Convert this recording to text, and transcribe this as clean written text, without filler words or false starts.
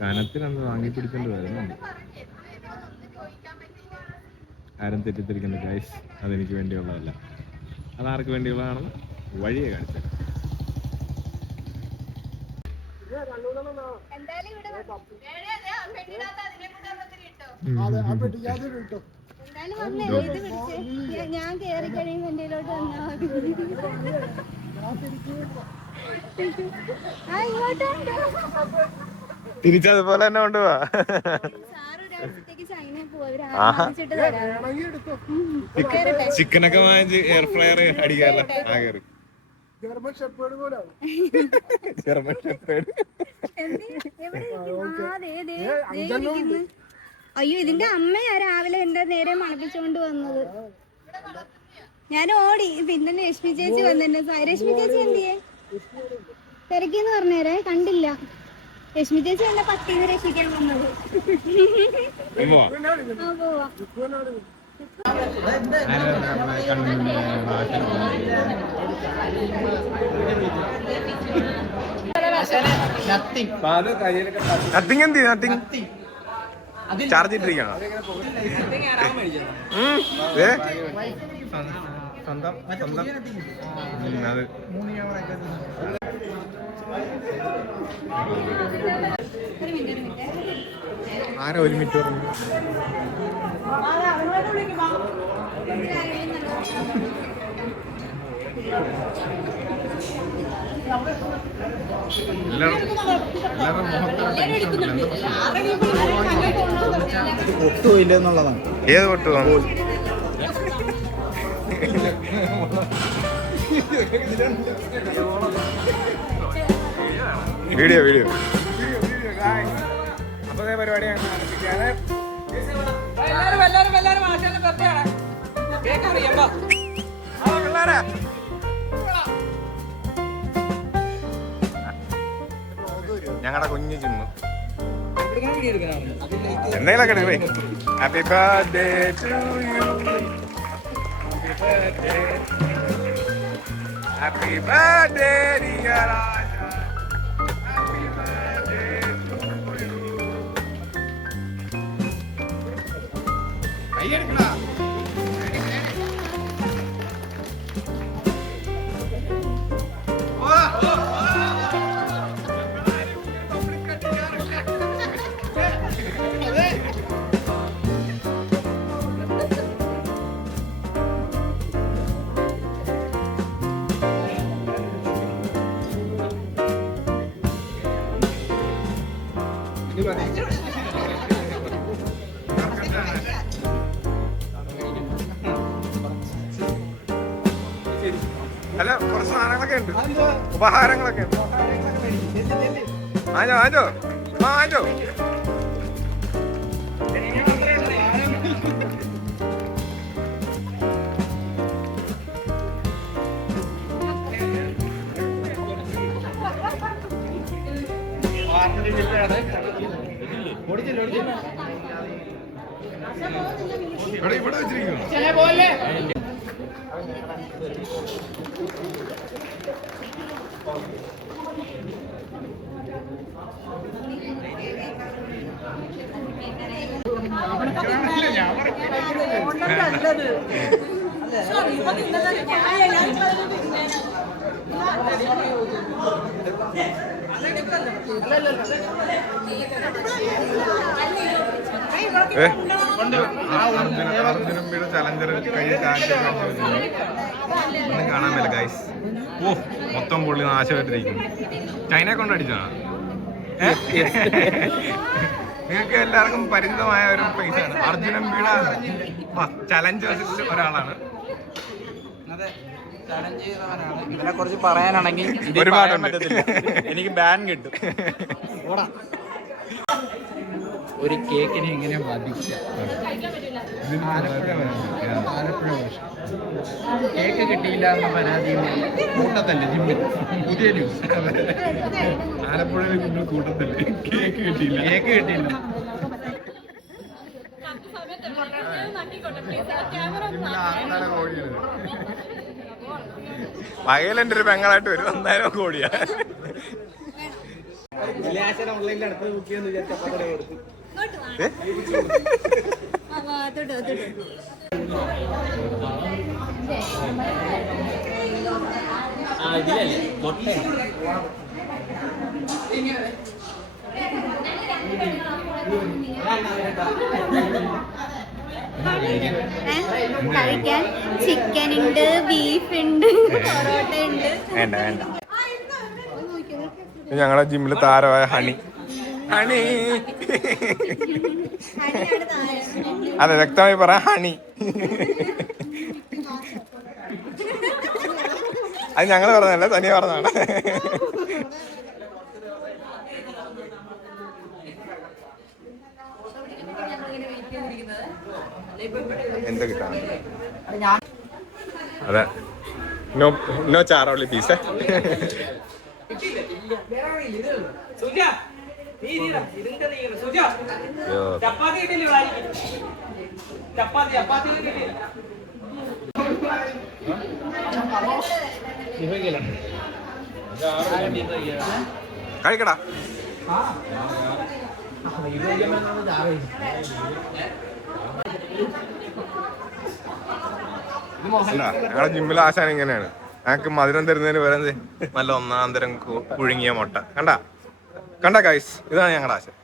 കനത്തിനൊന്ന് വാങ്ങിപ്പിടിച്ചോണ്ട് വരുന്നുണ്ട്. ആരും തെറ്റിദ്ധരിക്കേണ്ട ഗൈസ്, അതെനിക്ക് വേണ്ടിയുള്ളതല്ല. അതാർക്ക് വേണ്ടിയുള്ളതാണെന്ന് വഴിയെ കാണിച്ചത്. ഞാൻ കേറി കഴിയുമ്പോ എന്റെയിലോട്ട് തിരിച്ചതുപോലെ തന്നെ കൊണ്ടുപോവാ. ചിക്കനൊക്കെ വാങ്ങിച്ച് എയർ ഫ്രയർ അടിക്കാറില്ല. ആ കയറി അയ്യോ, ഇതിന്റെ അമ്മയാ രാവിലെ എന്റെ നേരെ മണപ്പിച്ചോണ്ട് വന്നത്. ഞാൻ ഓടി. പിന്നെ രശ്മി ചേച്ചി വന്നെ. രശ്മി ചേച്ചി എന്തിയെ തിരക്കിന്ന് പറഞ്ഞേരെ, കണ്ടില്ല. രശ്മി ചേച്ചി എന്നെ പട്ടീന്ന് രക്ഷിക്കാൻ വന്നത്. പോവാ. ചാർജ് ഇട്ടിരിക്കണോ? ആരാ ഒരു മിനിറ്റ് പറഞ്ഞു? ഒട്ടുമില്ലെന്നുള്ളതാണ്. ഏത് ഒട്ടുമാണ്? വീഡിയോ അപ്പൊ പരിപാടിയാണ്. ഞങ്ങളുടെ കുഞ്ഞു ജിമ്മ് എന്തെങ്കിലൊക്കെ എടുക്കണേ. Happy birthday to you, happy birthday dear Asha, happy birthday to you. കൈയെടുക്കടാ. അല്ല, കുറച്ച് സാധനങ്ങളൊക്കെ ഉണ്ട്, ഉപഹാരങ്ങളൊക്കെ ഉണ്ട്. ആജോ ഇവിടെ വെച്ചിരിക്കുന്നു. അർജുനമ്പിയുടെ ചലഞ്ചർ കയ്യിൽ ഒന്നും കാണാൻ മേല ഗൈസ്. ഓ, മൊത്തം പുള്ളി നാശമായിട്ടിരിക്കുന്നു. ചൈനയെ കൊണ്ടടിച്ചാണ്. നിങ്ങൾക്ക് എല്ലാവർക്കും പരിചിതമായ ഒരു പൈസയാണ്. അർജുനമ്പിയുടെ ചലഞ്ചേഴ്സിൽ ഒരാളാണ്. ഇതിനെ കുറിച്ച് പറയാനാണെങ്കിൽ ഒരുപാടുണ്ട്. എനിക്ക് ബാൻ കിട്ടും. ഒരു കേക്കിനെ എങ്ങനെ ബാധിക്കാം? ആലപ്പുഴ ഭാഷ കേക്ക് കിട്ടിയില്ല എന്ന പരാതിയും കൂട്ടത്തല്ലേ ജിമ്മിൽ. പുതിയ ന്യൂസ്. ആലപ്പുഴയിൽ നിങ്ങൾ കൂട്ടത്തില് കേക്ക് കിട്ടിയില്ല. വയലെന്റെ ഒരു പെങ്ങളായിട്ട് വരും. 1,000 കോടിയാ. ഓൺലൈനിൽ അടുത്ത് ബുക്ക് ചെയ്യാന്ന് വിചാരിച്ചപ്പോൾ കൊടുത്തു. ഇങ്ങോട്ട് വാ. തൊട്ട് ഇതിലല്ലേ മുട്ട കഴിക്കാൻ ചിക്കൻ ഉണ്ട്, ബീഫ് ഉണ്ട്, പൊറോട്ട ഉണ്ട്. വേണ്ട ഞങ്ങളുടെ ജിമ്മിൽ താരമായ ഹണി. അതെ, വ്യക്തമായി പറയാം, ഹണി. അത് ഞങ്ങൾ പറഞ്ഞതല്ല, തനിയെ പറഞ്ഞതാണ്. എന്ത് കിട്ടാ? അതെ, നോ ചാറോളി പീസ്. കഴിക്കടാ. ഞങ്ങളുടെ ജിമ്മിൽ ആശാൻ ഇങ്ങനെയാണ്. ഞങ്ങൾക്ക് മധുരം തരുന്നതിന് പറയുന്നത് നല്ല ഒന്നാം തരം പുഴുങ്ങിയ മുട്ട. കണ്ട ഗൈസ്, ഇതാണ് ഞങ്ങളുടെ ആശാൻ.